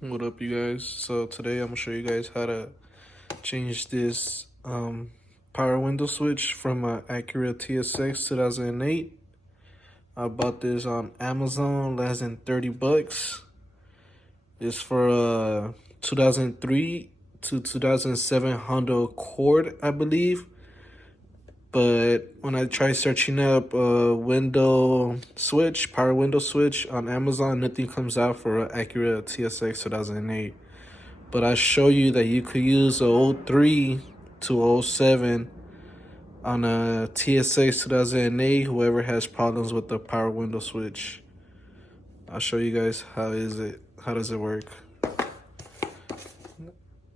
What up, you guys? So today I'm gonna show you guys how to change this power window switch from a Acura TSX 2008. I bought this on Amazon, less than 30 bucks. It's for a 2003 to 2007 Honda Accord, I believe. But when I try searching up a power window switch on Amazon, nothing comes out for an Acura TSX 2008. But I show you that you could use a 03 to 07 on a TSX 2008, whoever has problems with the power window switch. I'll show you guys how does it work.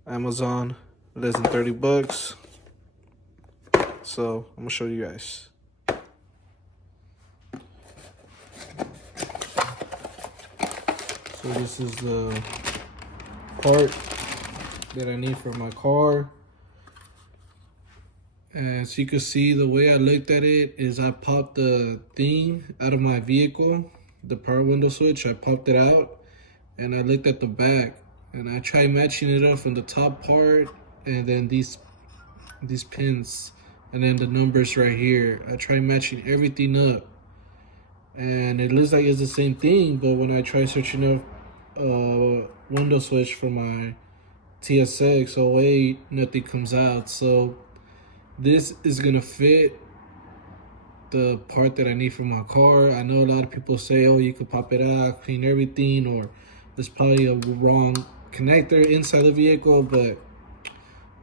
Amazon, less than 30 bucks. So I'm gonna show you guys. So this is the part that I need for my car. As you can see, the way I looked at it is I popped the thing out of my vehicle, the power window switch. I popped it out and I looked at the back and I tried matching it up from the top part and then these pins and then the numbers right here. I tried matching everything up and it looks like it's the same thing, but when I try searching up window switch for my TSX 08, nothing comes out. So this is gonna fit the part that I need for my car. I know a lot of people say, oh, you could pop it out, clean everything, or there's probably a wrong connector inside the vehicle, but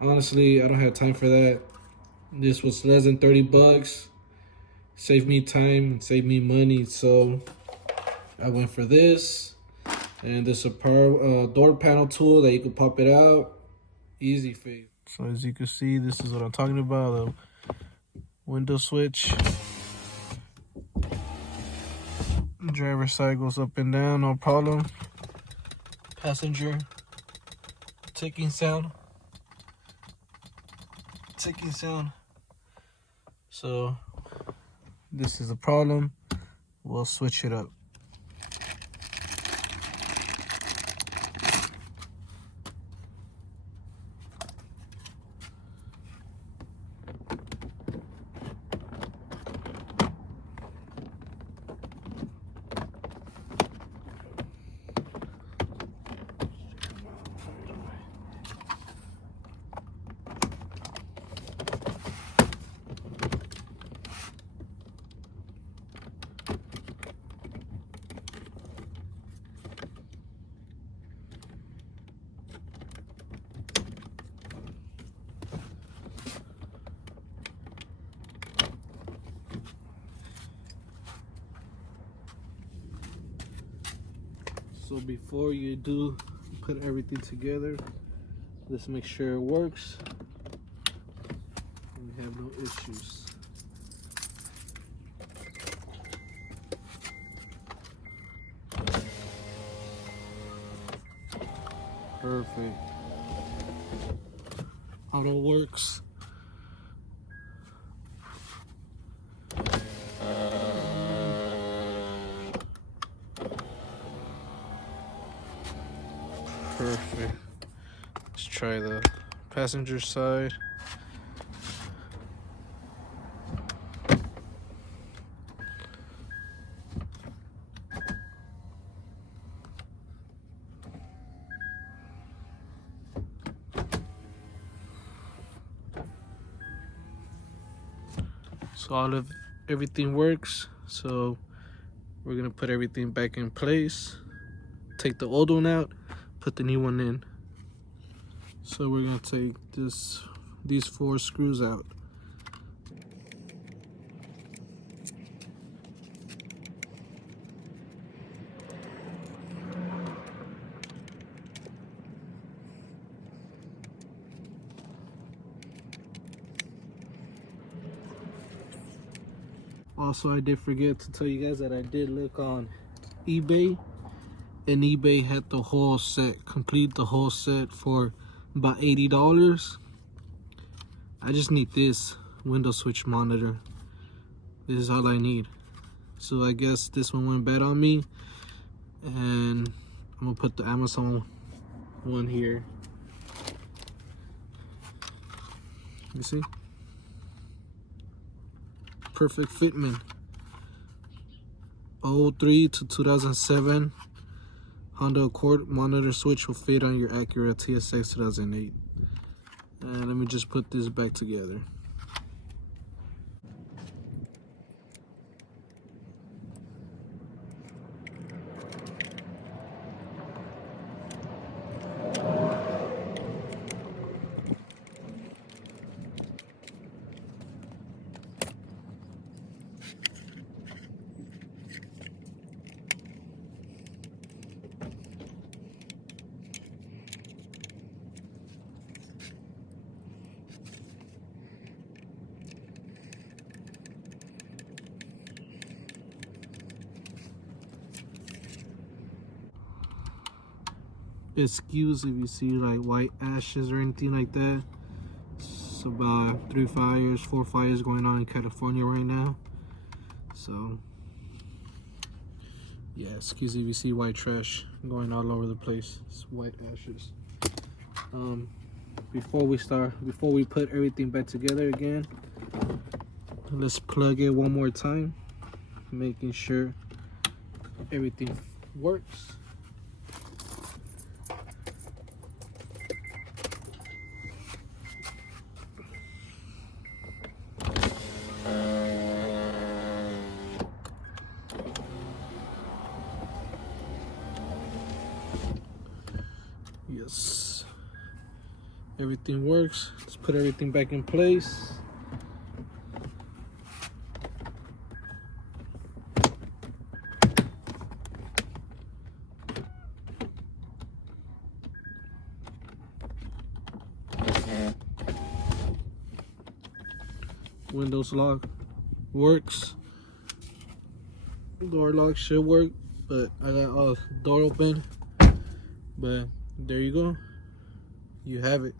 honestly, I don't have time for that. This was less than 30 bucks. Saved me time, saved me money, so I went for this. And there's a power door panel tool that you can pop it out. Easy fix. So as you can see, this is what I'm talking about, the window switch. Driver side goes up and down, no problem. Passenger, ticking sound. So this is the problem. We'll switch it up. So before you do put everything together, let's make sure it works and we have no issues. Perfect. Auto works. Perfect. Let's try the passenger side. So everything works. So we're gonna put everything back in place. Take the old one out, put the new one in. So we're gonna take these 4 screws out. Also, I did forget to tell you guys that I did look on eBay, and eBay had the whole set, complete the whole set for about $80. I just need this window switch monitor. This is all I need. So I guess this one went bad on me, and I'm gonna put the Amazon one here. You see? Perfect fitment. 03 to 2007 Honda Accord monitor switch will fit on your Acura TSX 2008. And let me just put this back together. Excuse if you see like white ashes or anything like that. It's about 4 fires going on in California right now. So yeah, excuse if you see white trash going all over the place. It's white ashes. Before we put everything back together again, let's plug it one more time, making sure everything works. Yes, everything works. Let's put everything back in place. Windows lock works. Door lock should work, but I got door open. But there you go. You have it.